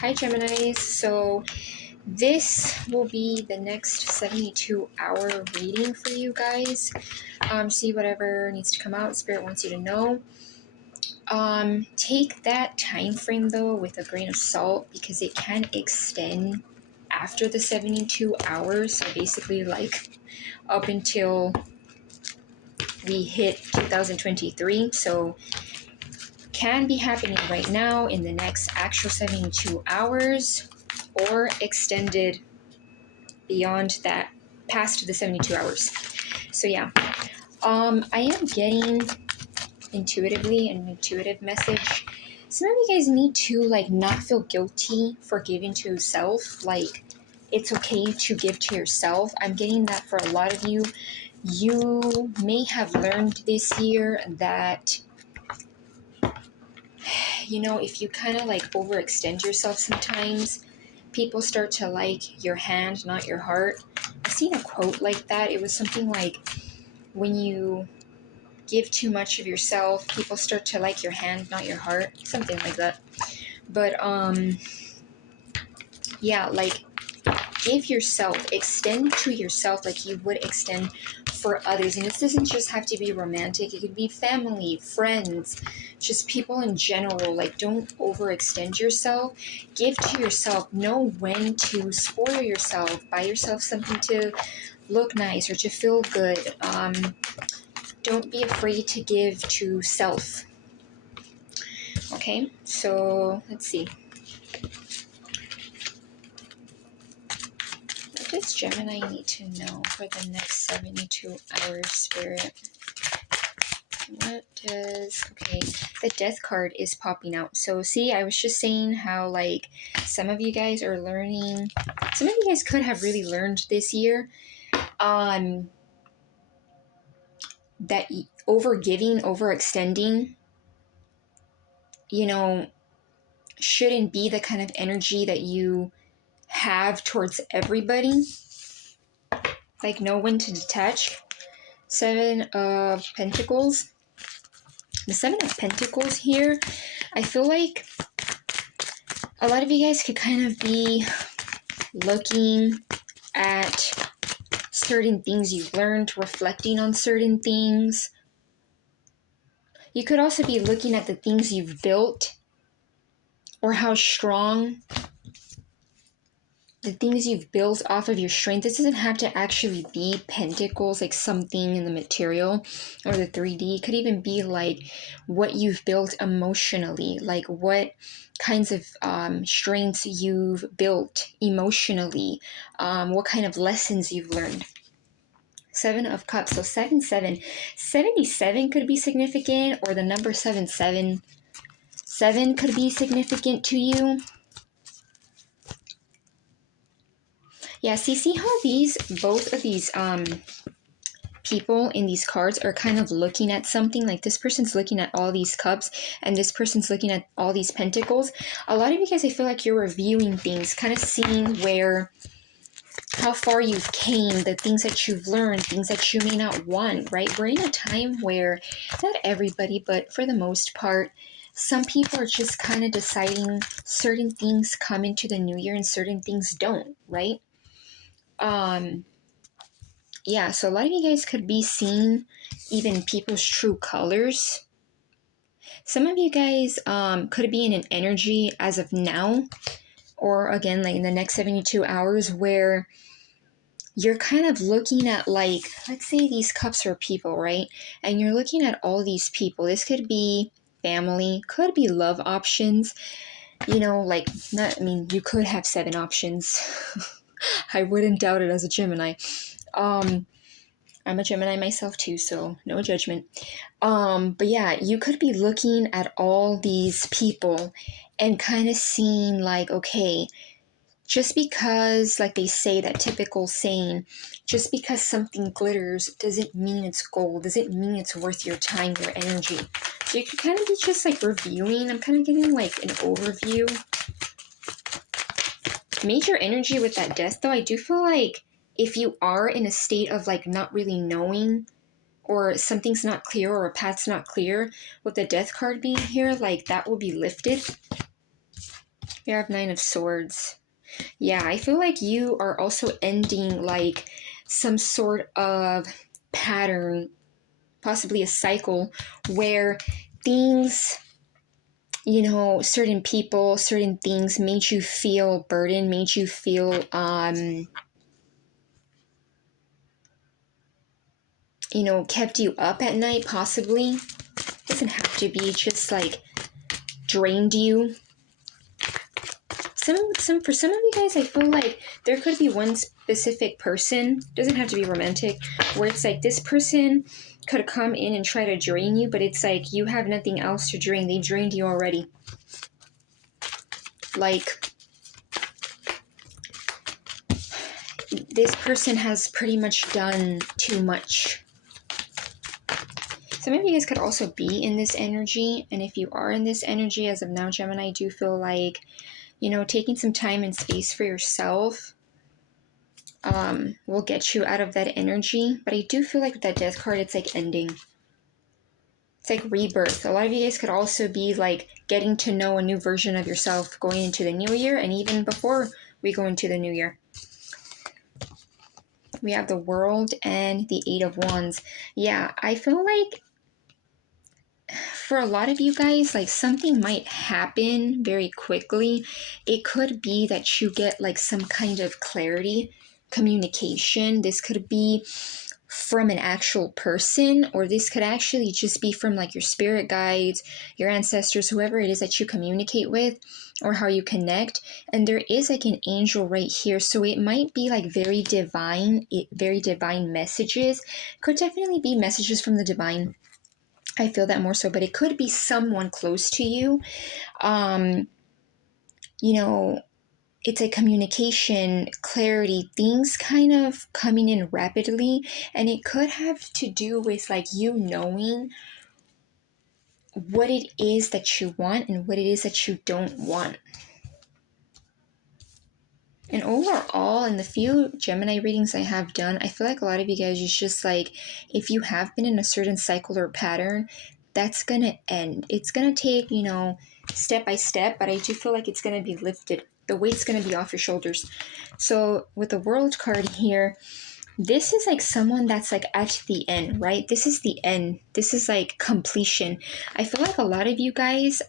Hi Geminis, so this will be the next 72-hour reading for you guys. See whatever needs to come out, Spirit wants you to know. Take that time frame though with a grain of salt because it can extend after the 72 hours, so basically like up until we hit 2023, so can be happening right now in the next actual 72 hours or extended beyond that, past the 72 hours. So yeah, I am getting intuitively an intuitive message. Some of you guys need to like not feel guilty for giving to yourself. Like it's okay to give to yourself. I'm getting that for a lot of you. You may have learned this year that, you know, if you kind of like overextend yourself sometimes, people start to like your hand, not your heart. I've seen a quote like that. It was something like, when you give too much of yourself, people start to like your hand, not your heart. Something like that. But yeah, like give yourself, extend to yourself like you would extend for others. And this doesn't just have to be romantic, it could be family, friends, just people in general. Like don't overextend yourself. Give to yourself. Know when to spoil yourself. Buy yourself something to look nice or to feel good. Don't be afraid to give to self. Okay, so let's see. What does Gemini need to know for the next 72 hours, Spirit? What does... Okay, the Death card is popping out. So see, I was just saying how like some of you guys are learning, some of you guys could have really learned this year that overgiving, overextending, you know, shouldn't be the kind of energy that you have towards everybody. Like know when to detach. Seven of Pentacles. The Seven of Pentacles here, I feel like a lot of you guys could kind of be looking at certain things you've learned, reflecting on certain things. You could also be looking at the things you've built or how strong the things you've built off of your strength. This doesn't have to actually be pentacles, like something in the material or the 3D. It could even be like what you've built emotionally, like what kinds of strengths you've built emotionally, what kind of lessons you've learned. Seven of Cups, so 7-7. 77 could be significant, or the number 7-7. 7 could be significant to you. Yeah, see how both of these people in these cards are kind of looking at something. Like this person's looking at all these cups and this person's looking at all these pentacles. A lot of you guys, I feel like you're reviewing things, kind of seeing how far you've came, the things that you've learned, things that you may not want, right? We're in a time where, not everybody, but for the most part, some people are just kind of deciding certain things come into the new year and certain things don't, right? Yeah, so a lot of you guys could be seeing even people's true colors. Some of you guys could be in an energy as of now, or again, like in the next 72 hours, where you're kind of looking at, like, let's say these cups are people, right? And you're looking at all these people. This could be family, could be love options, you know, like, not, I mean, you could have 7 options. I wouldn't doubt it as a Gemini. I'm a Gemini myself too, so no judgment. But yeah, you could be looking at all these people and kind of seeing like, okay, just because, like they say, that typical saying, just because something glitters doesn't mean it's gold, doesn't mean it's worth your time, your energy. So you could kind of be just like reviewing. I'm kind of giving like an overview. Major energy with that Death though, I do feel like if you are in a state of like not really knowing, or something's not clear, or a path's not clear, with the Death card being here, like that will be lifted. We have Nine of Swords. Yeah, I feel like you are also ending like some sort of pattern, possibly a cycle, where things, you know, certain people, certain things made you feel burdened, made you feel, you know, kept you up at night, possibly. Doesn't have to be, just like drained you. For some of you guys, I feel like there could be one specific person, doesn't have to be romantic, where it's like this person could come in and try to drain you, but it's like you have nothing else to drain. They drained you already. Like, this person has pretty much done too much. Some of you guys could also be in this energy, and if you are in this energy as of now, Gemini, I do feel like, you know, taking some time and space for yourself will get you out of that energy. But I do feel like with that Death card, it's like ending. It's like rebirth. A lot of you guys could also be like getting to know a new version of yourself going into the new year, and even before we go into the new year. We have the World and the Eight of Wands. Yeah, I feel like for a lot of you guys, like something might happen very quickly. It could be that you get like some kind of clarity, communication. This could be from an actual person, or this could actually just be from like your spirit guides, your ancestors, whoever it is that you communicate with, or how you connect. And there is like an angel right here, so it might be like very divine messages. Could definitely be messages from the divine. I feel that more so, but it could be someone close to you. You know, it's a communication, clarity, things kind of coming in rapidly, and it could have to do with like you knowing what it is that you want and what it is that you don't want. And overall, in the few Gemini readings I have done, I feel like a lot of you guys is just like, if you have been in a certain cycle or pattern, that's going to end. It's going to take, you know, step by step, but I do feel like it's going to be lifted. The weight's going to be off your shoulders. So with the World card here, this is like someone that's like at the end, right? This is the end. This is like completion. I feel like a lot of you guys,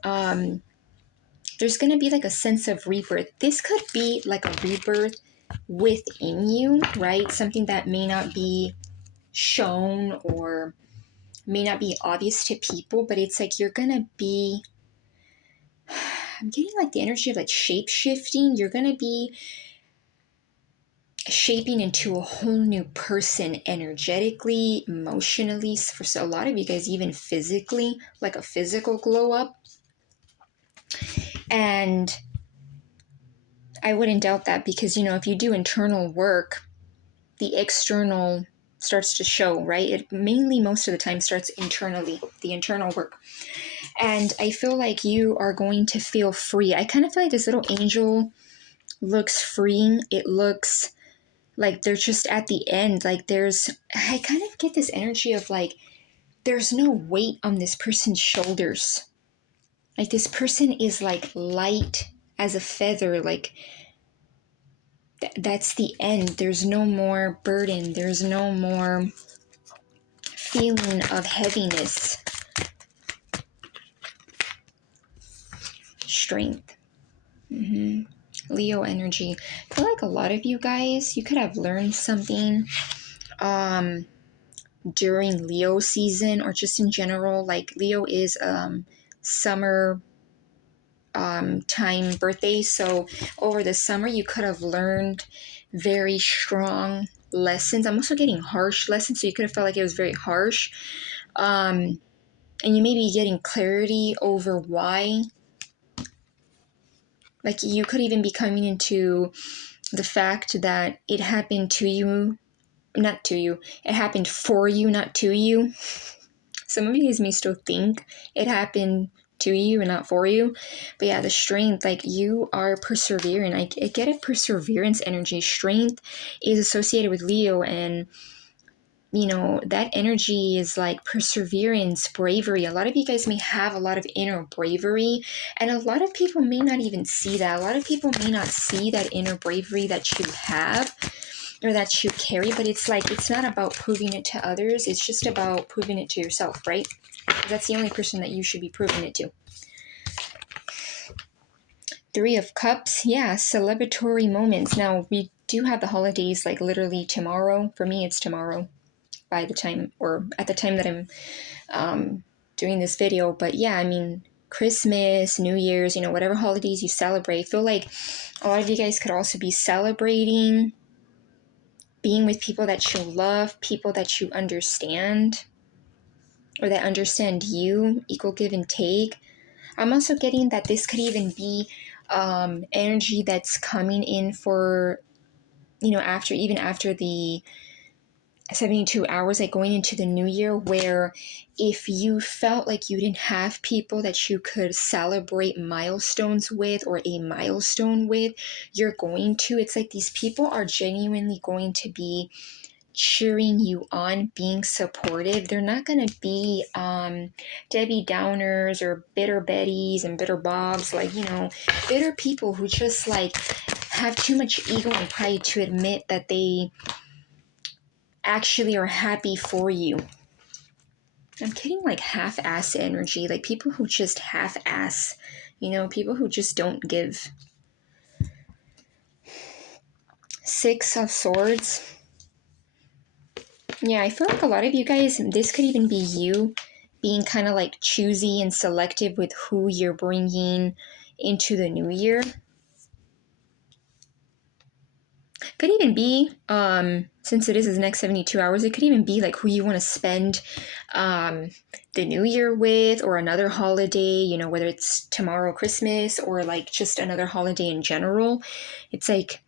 there's going to be like a sense of rebirth. This could be like a rebirth within you, right? Something that may not be shown or may not be obvious to people, but it's like you're going to be, I'm getting like the energy of like shape shifting. You're going to be shaping into a whole new person energetically, emotionally, for a lot of you guys, even physically, like a physical glow up. And I wouldn't doubt that, because, you know, if you do internal work, the external starts to show, right? It mainly, most of the time, starts internally, the internal work. And I feel like you are going to feel free. I kind of feel like this little angel looks freeing. It looks like they're just at the end. Like I kind of get this energy of like, there's no weight on this person's shoulders. Like this person is like light as a feather. Like that's the end. There's no more burden. There's no more feeling of heaviness. Strength. Leo energy. I feel like a lot of you guys, you could have learned something during Leo season, or just in general. Like Leo is summer time birthday, so over the summer you could have learned very strong lessons. I'm also getting harsh lessons, so you could have felt like it was very harsh, and you may be getting clarity over why. Like you could even be coming into the fact that it happened to you, not to you, it happened for you, not to you. Some of you guys may still think it happened to you and not for you. But yeah, the strength, like you are persevering. I get a perseverance energy. Strength is associated with Leo, and you know, that energy is like perseverance, bravery. A lot of you guys may have a lot of inner bravery, and a lot of people may not even see that. A lot of people may not see that inner bravery that you have or that you carry, but it's like, it's not about proving it to others. It's just about proving it to yourself, right? That's the only person that you should be proving it to. Three of Cups, yeah, celebratory moments. Now, we do have the holidays like literally tomorrow. For me, it's tomorrow by the time, or at the time that I'm doing this video. But yeah, I mean, Christmas, New Year's, you know, whatever holidays you celebrate. I feel like a lot of you guys could also be celebrating being with people that you love, people that you understand, or that understand you, equal give and take. I'm also getting that this could even be energy that's coming in for, you know, after, even after the 72 hours, like going into the new year, where if you felt like you didn't have people that you could celebrate milestones with or a milestone with, you're going to. It's like these people are genuinely going to be cheering you on, being supportive. They're not going to be Debbie Downers or bitter Bettys and bitter Bobs, like, you know, bitter people who just like have too much ego and pride to admit that they actually are happy for you. I'm getting like half-ass energy, like people who just half-ass, you know, people who just don't give. Six of Swords. Yeah, I feel like a lot of you guys, this could even be you being kind of like choosy and selective with who you're bringing into the new year. Could even be, since it is the next 72 hours, it could even be like who you want to spend the new year with, or another holiday, you know, whether it's tomorrow, Christmas, or like just another holiday in general. It's like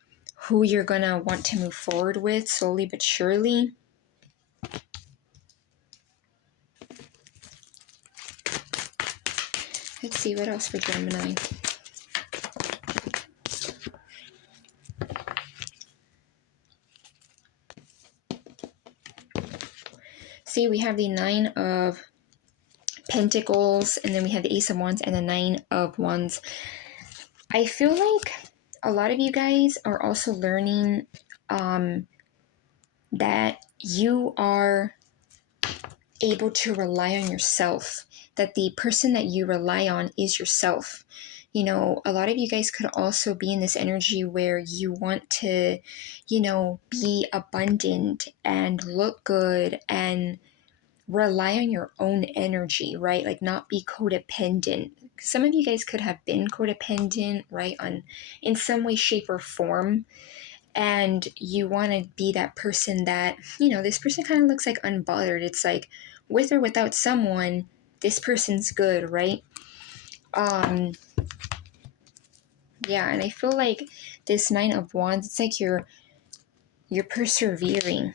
who you're going to want to move forward with slowly but surely. Let's see, what else for Gemini? See, we have the Nine of Pentacles, and then we have the Ace of Wands and the Nine of Wands. I feel like a lot of you guys are also learning that you are able to rely on yourself, that the person that you rely on is yourself. You know, a lot of you guys could also be in this energy where you want to, you know, be abundant and look good and rely on your own energy, right? Like not be codependent. Some of you guys could have been codependent, right? On in some way, shape, or form. And you want to be that person that, you know, this person kind of looks like unbothered. It's like with or without someone, this person's good, right? Yeah, and I feel like this Nine of Wands, it's like you're persevering.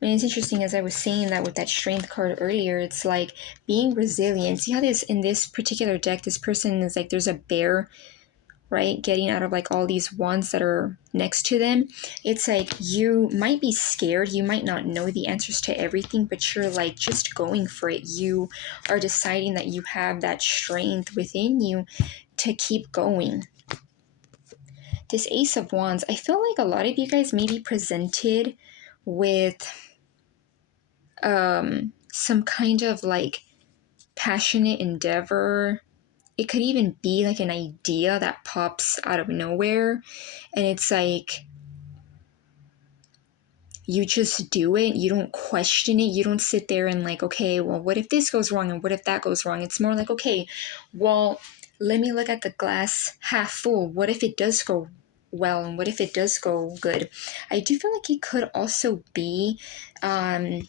And it's interesting, as I was saying that with that strength card earlier, it's like being resilient. See how this, in this particular deck, this person is like, there's a bear, right? Getting out of like all these wands that are next to them. It's like you might be scared. You might not know the answers to everything, but you're like just going for it. You are deciding that you have that strength within you to keep going. This Ace of Wands, I feel like a lot of you guys may be presented with some kind of like passionate endeavor. It could even be like an idea that pops out of nowhere, and it's like you just do it. You don't question it. You don't sit there and like, okay, well, what if this goes wrong and what if that goes wrong? It's more like, okay, well, let me look at the glass half full. What if it does go well, and what if it does go good? I do feel like it could also be that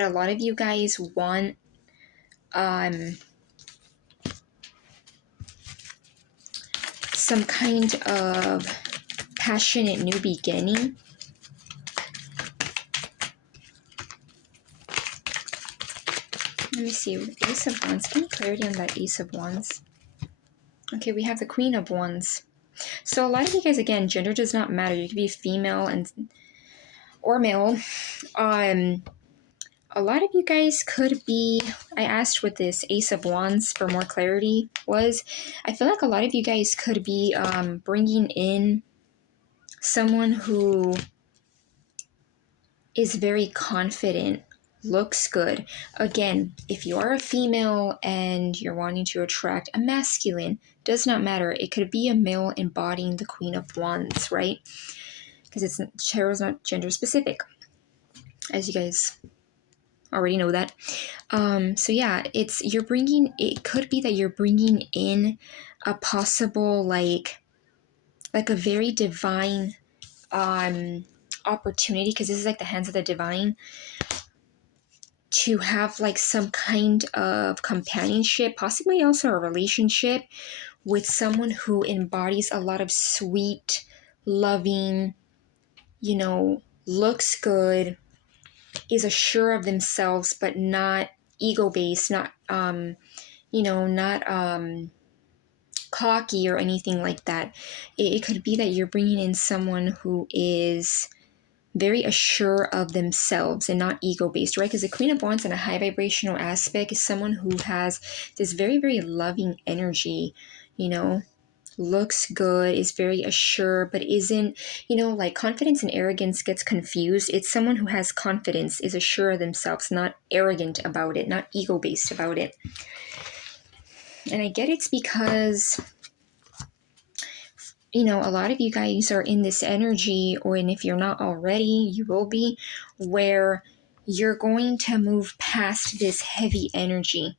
a lot of you guys want some kind of passionate new beginning. Let me see. Ace of Wands. Any clarity on that Ace of Wands? Okay, we have the Queen of Wands. So a lot of you guys, again, gender does not matter. You could be female and or male. A lot of you guys could be, I asked what this Ace of Wands for more clarity was. I feel like a lot of you guys could be bringing in someone who is very confident, looks good. Again, if you are a female and you're wanting to attract a masculine, does not matter. It could be a male embodying the Queen of Wands, right? Because tarot's not gender specific, as you guys already know that. So yeah, it could be that you're bringing in a possible like a very divine opportunity, because this is like the hands of the divine, to have like some kind of companionship, possibly also a relationship with someone who embodies a lot of sweet, loving, looks good, is assured of themselves, but not ego-based, not not cocky or anything like that. It could be that you're bringing in someone who is very assured of themselves and not ego-based, right? Because the Queen of Wands in a high vibrational aspect is someone who has this very, very loving energy, looks good, is very assured, but isn't, like confidence and arrogance gets confused. It's someone who has confidence, is assured of themselves, not arrogant about it, not ego-based about it. And I get it's because a lot of you guys are in this energy, and if you're not already, you will be, where you're going to move past this heavy energy.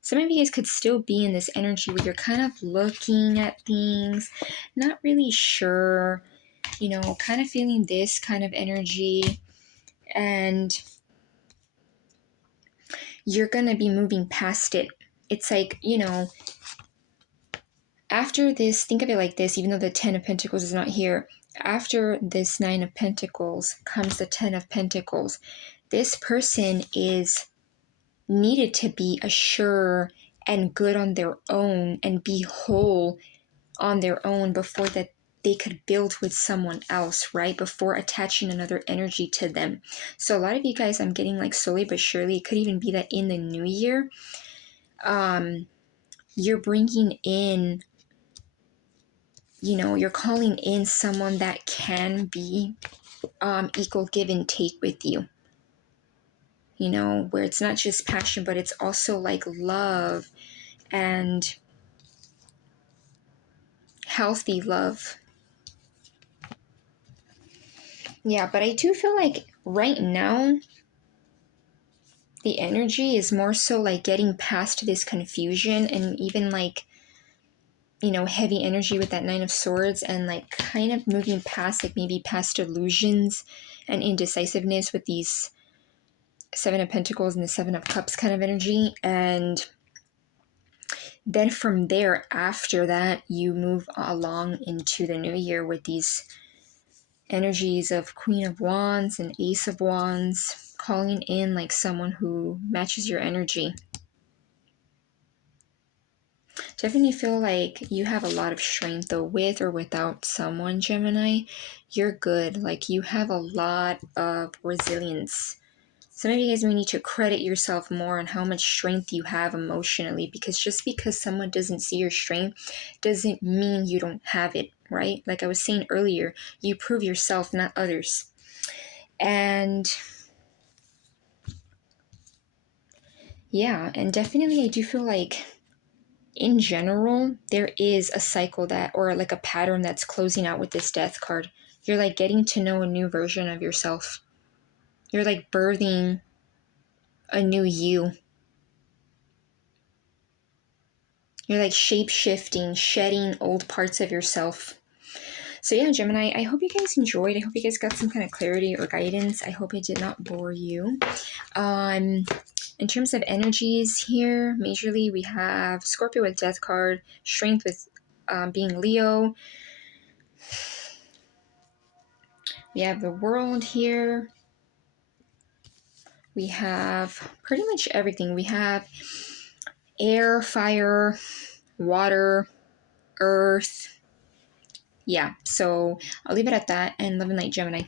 Some of you guys could still be in this energy where you're kind of looking at things, not really sure, kind of feeling this kind of energy, and you're going to be moving past it. It's like, after this, think of it like this, even though the 10 of Pentacles is not here, after this 9 of Pentacles comes the 10 of Pentacles. This person is needed to be assured and good on their own and be whole on their own before that they could build with someone else, right? Before attaching another energy to them. So a lot of you guys, I'm getting like slowly but surely, it could even be that in the new year, you're bringing in, you're calling in someone that can be equal give and take with you. Where it's not just passion, but it's also like love and healthy love. Yeah, but I do feel like right now, the energy is more so like getting past this confusion and even like, heavy energy with that 9 of Swords, and like kind of moving past, like maybe past illusions and indecisiveness with these 7 of Pentacles and the 7 of Cups kind of energy. And then from there, after that, you move along into the new year with these energies of Queen of Wands and Ace of Wands, calling in like someone who matches your energy. Definitely feel like you have a lot of strength, though, with or without someone, Gemini. You're good. Like, you have a lot of resilience. Some of you guys may need to credit yourself more on how much strength you have emotionally, because just because someone doesn't see your strength doesn't mean you don't have it, right? Like I was saying earlier, you prove yourself, not others. And yeah, and definitely I do feel like in general, there is a cycle that, or like a pattern that's closing out with this Death card. You're like getting to know a new version of yourself. You're like birthing a new you. You're like shape-shifting, shedding old parts of yourself. So yeah, Gemini, I hope you guys enjoyed. I hope you guys got some kind of clarity or guidance. I hope it did not bore you. In terms of energies here, majorly we have Scorpio with Death card, Strength with being Leo. We have the World here. We have pretty much everything. We have air, fire, water, earth. Yeah, so I'll leave it at that, and love and light, Gemini.